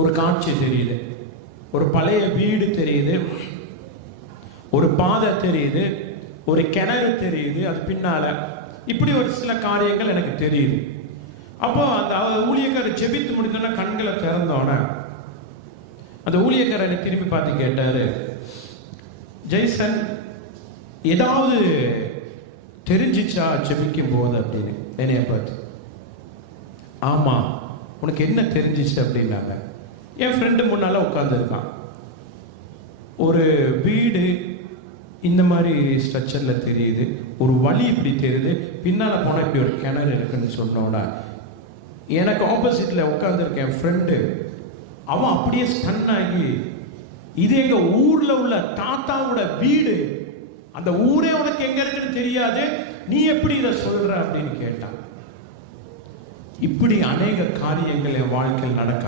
ஒரு காட்சி தெரியுது, ஒரு பழைய வீடு தெரியுது, ஒரு பாதை தெரியுது, ஒரு கிணறு தெரியுது, அது பின்னால இப்படி ஒரு சில காரியங்கள் எனக்கு தெரியுது. அப்போ அந்த ஊழியக்காரர் ஜெபித்து முடித்தோன்னா கண்களை திறந்தோன்னே அந்த ஊழியக்காரரை திரும்பி பார்த்து கேட்டாரு, ஜெய்சன் ஏதாவது தெரிஞ்சிச்சா ஜெபிக்கும் போது அப்படின்னு என்னைய பார்த்து. ஆமா, உனக்கு என்ன தெரிஞ்சிச்சு அப்படின்னாங்க. என் ஃப்ரெண்டு முன்னால உட்காந்துருக்கான். ஒரு வீடு இந்த மாதிரி ஸ்ட்ரக்சர்ல தெரியுது, ஒரு வழி இப்படி தெரியுது, பின்னால போனா இப்படி ஒரு கிணறு இருக்குன்னு சொன்னோட எனக்கு ஆப்போசிட்ல உட்காந்துருக்க என் ஃப்ரெண்டு அவன் அப்படியே ஸ்டன் ஆகி, இது எங்க ஊர்ல உள்ள தாத்தாவோட வீடு, அந்த ஊரே உனக்கு எங்க இருக்குன்னு தெரியாது, நீ எப்படி இதை சொல்ற அப்படின்னு கேட்டான். இப்படி அநேக காரியங்கள் என் வாழ்க்கையில் நடக்க